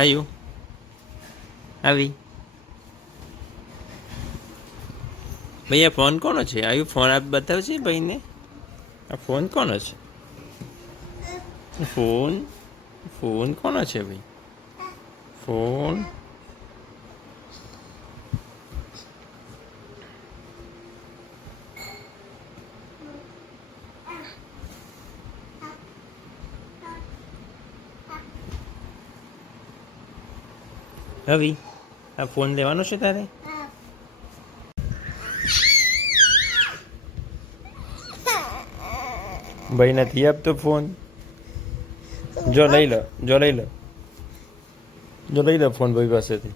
આયુ આવી ભાઈ, આ ફોન કોનો છે? આયુ ફોન આપ બતાવશે ભાઈને. આ ફોન કોનો છે? ફોન ફોન કોનો છે ભાઈ? ફોન રવિ, આ ફોન લેવાનો છે તારે? ભાઈ નથી આપતો ફોન. જો લઈ લો, જો લઈ લો, જો લઈ લો ફોન ભાઈ પાસેથી.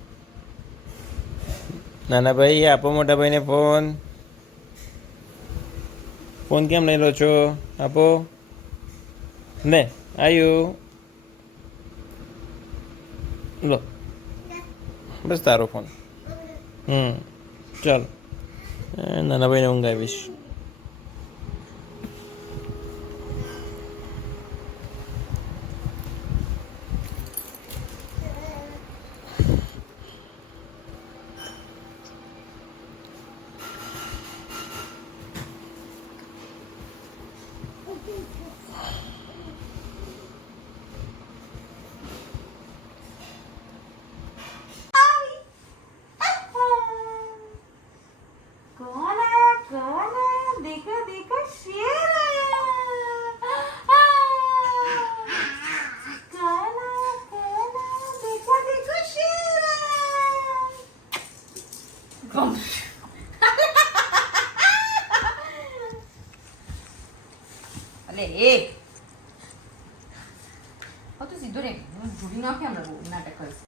નાના ભાઈ આપો મોટા ભાઈને ફોન. ફોન કેમ લઈ લો છો? આપો ને. આયુ લો, બસ તારો ફોન. ચાલો, નાના ભાઈને ઊંઘ આવીશ. देखो देखो शेर आया। काला काला देखो देखो शेर आया। અલે એ તો સીધો રે ઢૂંઢી નાખે હમણાં નાટક કરીશ.